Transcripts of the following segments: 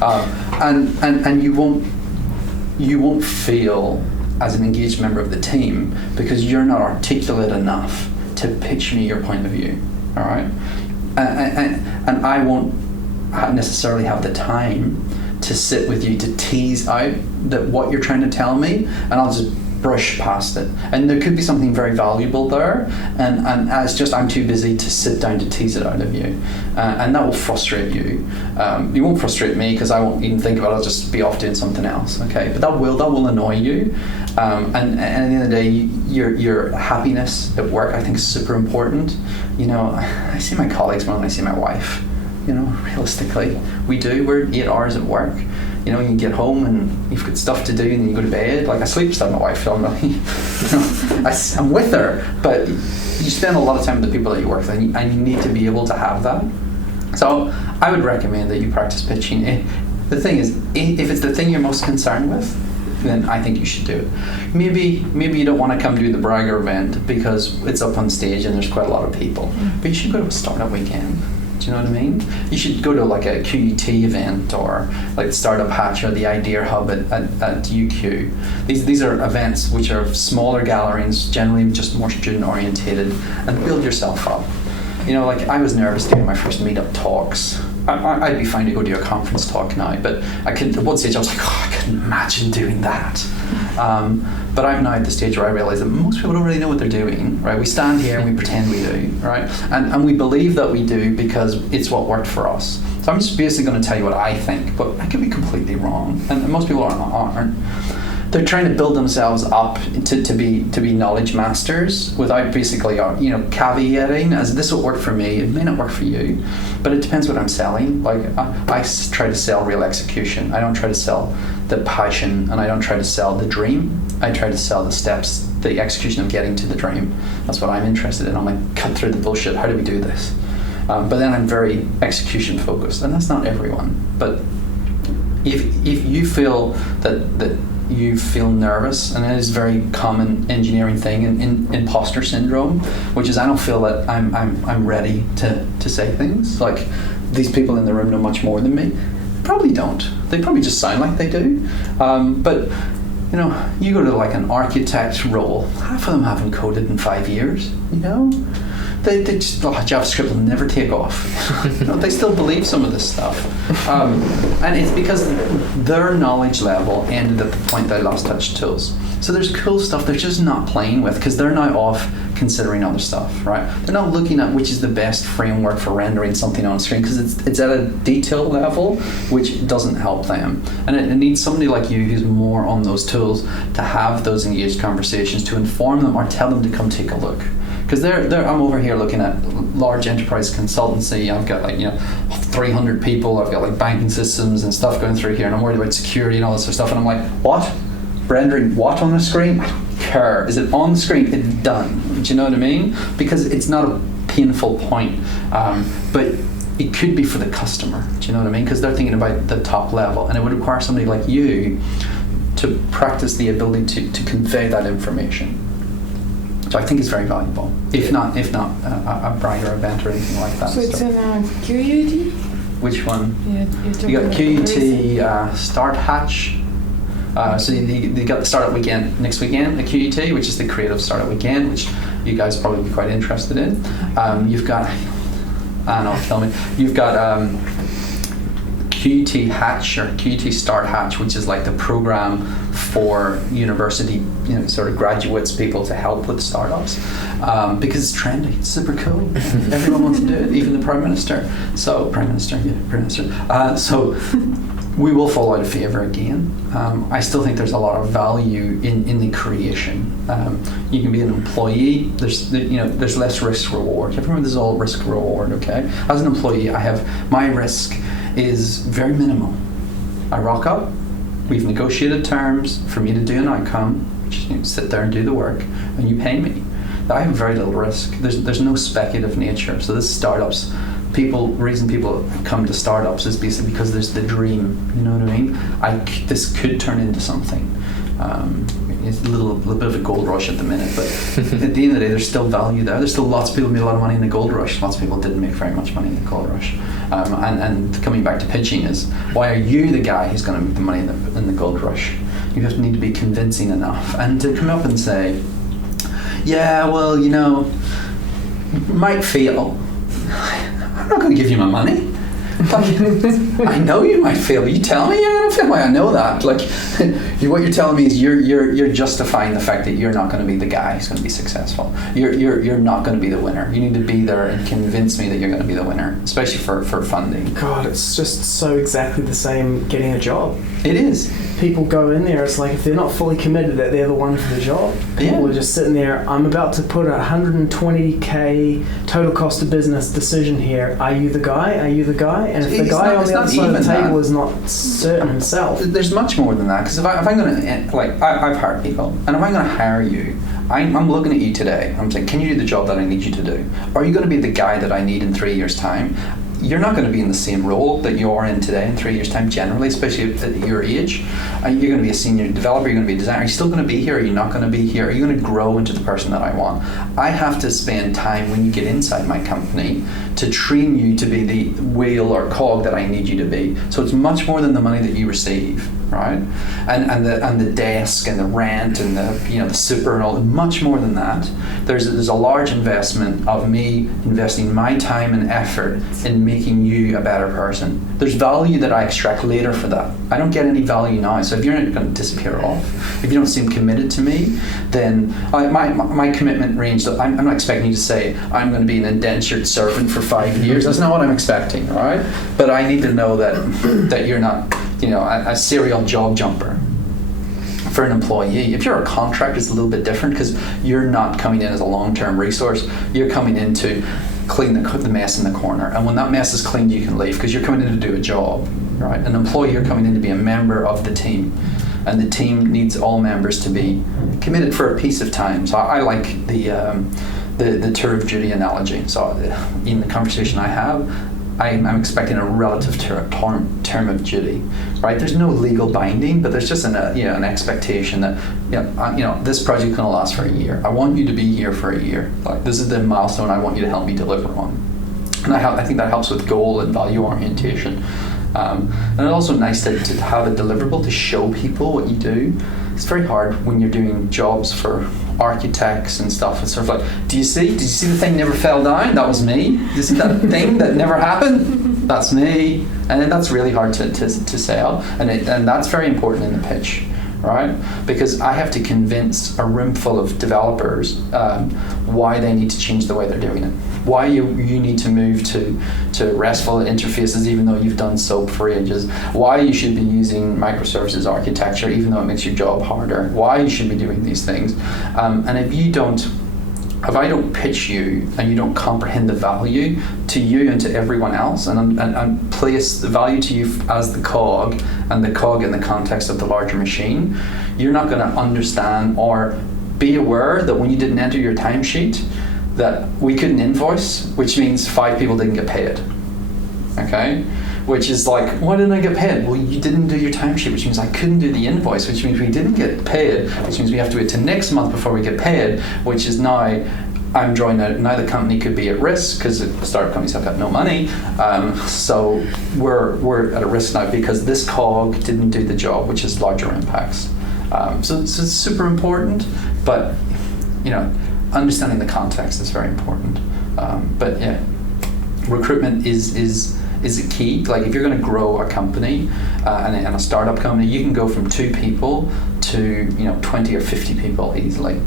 And you won't feel as an engaged member of the team because you're not articulate enough to pitch me your point of view. All right, and I won't necessarily have the time to sit with you to tease out that what you're trying to tell me, and I'll just brush past it. And there could be something very valuable there, and it's just I'm too busy to sit down to tease it out of you, and that will frustrate you. You won't frustrate me because I won't even think about it. I'll just be off doing something else. Okay, but that will annoy you, and at the end of the day, your happiness at work I think is super important. You know, I see my colleagues more than I see my wife. You know, realistically, we're 8 hours at work. You know, you get home and you've got stuff to do and then you go to bed. Like I sleep beside my wife, don't really. You know, I'm with her, but you spend a lot of time with the people that you work with, and you need to be able to have that. So I would recommend that you practice pitching. The thing is, if it's the thing you're most concerned with, then I think you should do it. Maybe you don't want to come do the Bragger event because it's up on stage and there's quite a lot of people, but you should go to a startup weekend. Do you know what I mean? You should go to like a QUT event or like the Startup Hatch or the Idea Hub at UQ. These are events which are smaller gatherings, generally just more student orientated, and build yourself up. You know, like I was nervous doing my first meetup talks. I'd be fine to go to a conference talk now, but at one stage I was like, I couldn't imagine doing that. But I'm now at the stage where I realise that most people don't really know what they're doing, right? We stand here and we pretend we do, right? And we believe that we do because it's what worked for us. So I'm just basically going to tell you what I think, but I could be completely wrong, and most people aren't. They're trying to build themselves up to be knowledge masters without basically, caveating as this will work for me. It may not work for you, but it depends what I'm selling. Like I try to sell real execution. I don't try to sell the passion, and I don't try to sell the dream. I try to sell the steps, the execution of getting to the dream. That's what I'm interested in. I'm like, cut through the bullshit. How do we do this? But then I'm very execution focused, and that's not everyone. But if you feel that you feel nervous, and it is a very common engineering thing in imposter syndrome, which is I don't feel that I'm ready to say things. Like these people in the room know much more than me. Probably don't. They probably just sound like they do. But you know, you go to like an architect role, half of them haven't coded in 5 years. You know, they just JavaScript will never take off. You know, they still believe some of this stuff, and it's because their knowledge level ended at the point they lost touch tools. So there's cool stuff they're just not playing with because they're now off considering other stuff, right? They're not looking at which is the best framework for rendering something on screen because it's at a detail level which doesn't help them. And it needs somebody like you who's more on those tools to have those engaged conversations, to inform them or tell them to come take a look. Because I'm over here looking at large enterprise consultancy. I've got 300 people. I've got like banking systems and stuff going through here, and I'm worried about security and all this sort of stuff. And I'm like, what? Rendering what on the screen? I don't care. Is it on the screen? It's done. Do you know what I mean? Because it's not a painful point, but it could be for the customer. Do you know what I mean? Because they're thinking about the top level, and it would require somebody like you to practice the ability to convey that information. So I think it's very valuable. If not a Bragger event or anything like that. So it's an QUT? Which one? Yeah, you got QUT Start Hatch. So you got the Startup Weekend next weekend, the QUT, which is the Creative Startup Weekend, which you guys probably be quite interested in. You've got, you've got QUT Hatch or QUT Start Hatch, which is like the program for university, sort of graduates, people to help with startups, because it's trendy, it's super cool. Everyone wants to do it, even the Prime Minister. So we will fall out of favour again. I still think there's a lot of value in the creation. You can be an employee. There's less risk reward. You have to remember this is all risk reward. Okay. As an employee, my risk is very minimal. I rock up. We've negotiated terms for me to do an outcome. Just sit there and do the work, and you pay me. I have very little risk. There's no speculative nature. So this startups. Reason people come to startups is basically because there's the dream. You know what I mean? This could turn into something. it's a little bit of a gold rush at the minute, but at the end of the day, there's still value there. There's still lots of people who made a lot of money in the gold rush. Lots of people didn't make very much money in the gold rush. And coming back to pitching is, why are you the guy who's going to make the money in the gold rush? You have to need to be convincing enough, and to come up and say, yeah, well, you might fail. I'm not going to give you my money. I know you might fail. You tell me you're going to fail. Why, I know that. Like, what you're telling me is you're justifying the fact that you're not going to be the guy who's going to be successful. You're not going to be the winner. You need to be there and convince me that you're going to be the winner, especially for funding. God, it's just so exactly the same getting a job. It is. People go in there, it's like if they're not fully committed that they're the one for the job. People are just sitting there, I'm about to put a 120k total cost of business decision here. Are you the guy? Are you the guy? And if the guy on the other side of the table is not certain himself. There's much more than that, because if I'm going to, I've hired people, and if I'm going to hire you, I'm looking at you today, I'm saying, can you do the job that I need you to do? Are you going to be the guy that I need in 3 years' time? You're not going to be in the same role that you are in today in 3 years' time, generally, especially at your age. You're going to be a senior developer, you're going to be a designer. Are you still going to be here? Are you not going to be here? Are you going to grow into the person that I want? I have to spend time when you get inside my company to train you to be the wheel or cog that I need you to be. So it's much more than the money that you receive, right? And the desk and the rent and the super and all, much more than that. There's a large investment of me investing my time and effort in making you a better person. There's value that I extract later for that. I don't get any value now. So if you're not going to disappear off, if you don't seem committed to me, then my commitment range, I'm not expecting you to say, I'm going to be an indentured servant for 5 years. That's not what I'm expecting, all right? But I need to know that you're not, a serial job jumper. For an employee, if you're a contractor, it's a little bit different, because you're not coming in as a long-term resource. You're coming in to clean the mess in the corner, and when that mess is cleaned, you can leave, because you're coming in to do a job, right? An employee, you're coming in to be a member of the team, and the team needs all members to be committed for a piece of time. So I like the tour of duty analogy. So in the conversation I have, I'm expecting a relative term of duty, right? There's no legal binding, but there's just an expectation that this project is going to last for a year. I want you to be here for a year. Like, this is the milestone I want you to help me deliver on, and I think that helps with goal and value orientation. And it's also nice to have a deliverable to show people what you do. It's very hard when you're doing jobs for architects and stuff. It's sort of like, did you see the thing never fell down? That was me. Did you see that thing that never happened? That's me. And then that's really hard to sell. And that's very important in the pitch, right? Because I have to convince a room full of developers why they need to change the way they're doing it. Why you need to move to RESTful interfaces even though you've done SOAP for ages. Why you should be using microservices architecture even though it makes your job harder. Why you should be doing these things. And if I don't pitch you and you don't comprehend the value to you and to everyone else and place the value to you as the cog and the cog in the context of the larger machine, you're not going to understand or be aware that when you didn't enter your timesheet that we couldn't invoice, which means 5 people didn't get paid. Okay? Which is like, why didn't I get paid? Well, you didn't do your timesheet, which means I couldn't do the invoice, which means we didn't get paid, which means we have to wait till next month before we get paid, which is now I'm drawing out, now the company could be at risk because startup companies have got no money. So we're at a risk now because this cog didn't do the job, which is larger impacts. So it's super important, but understanding the context is very important. But yeah, recruitment is a key. Like if you're going to grow a company and a startup company, you can go from 2 people to 20 or 50 people easily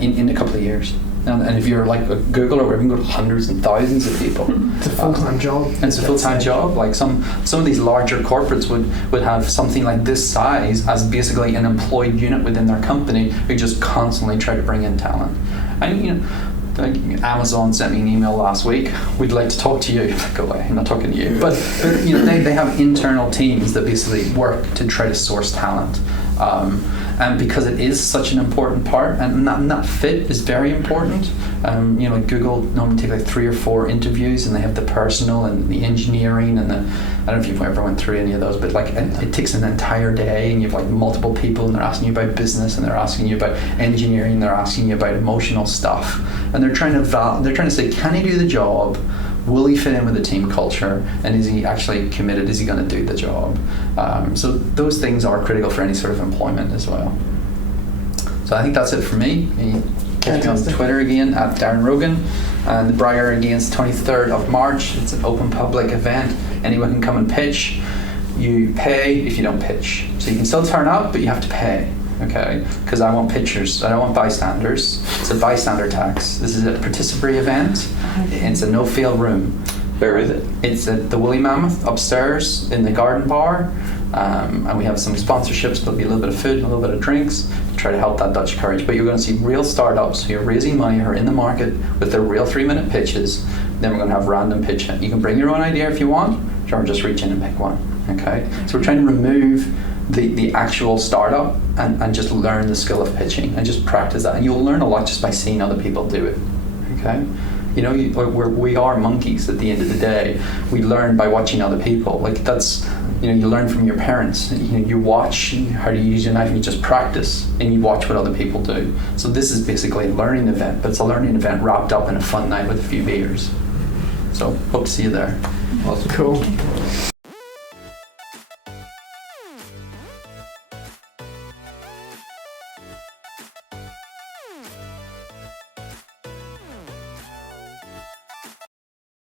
in a couple of years. And if you're like a Google or whatever, you can go to hundreds and thousands of people. It's a full-time job. And it's a full-time job. Like some of these larger corporates would have something like this size as basically an employed unit within their company who just constantly try to bring in talent. And like Amazon sent me an email last week. We'd like to talk to you. Go away. I'm not talking to you. But they have internal teams that basically work to try to source talent. And because it is such an important part, and that fit is very important. Like Google normally take like 3 or 4 interviews, and they have the personal and the engineering and the, I don't know if you've ever went through any of those, but like it takes an entire day, and you have like multiple people, and they're asking you about business, and they're asking you about engineering, they're asking you about emotional stuff, and they're trying to say, can he do the job? Will he fit in with the team culture? And is he actually committed? Is he going to do the job? So those things are critical for any sort of employment as well. So I think that's it for me. You catch me on Twitter again at Darren Rogan. And the Briar again is 23rd of March. It's an open public event. Anyone can come and pitch. You pay if you don't pitch. So you can still turn up, but you have to pay. Okay, because I want pitchers, I don't want bystanders. It's a bystander tax. This is a participatory event. It's a no-fail room. Where is it? It's at the Woolly Mammoth upstairs in the garden bar, and we have some sponsorships. There'll be a little bit of food, and a little bit of drinks to try to help that Dutch courage. But you're going to see real startups who are raising money, who are in the market with their real 3-minute pitches. Then we're going to have random pitching. You can bring your own idea if you want, or just reach in and pick one. Okay, so we're trying to remove the actual startup and just learn the skill of pitching and just practice that, and you'll learn a lot just by seeing other people do it. Okay, we are monkeys at the end of the day. We learn by watching other people. Like that's, you learn from your parents. You watch how to use your knife, and you just practice, and you watch what other people do. So this is basically a learning event, but it's a learning event wrapped up in a fun night with a few beers. So hope to see you there. Awesome. Cool.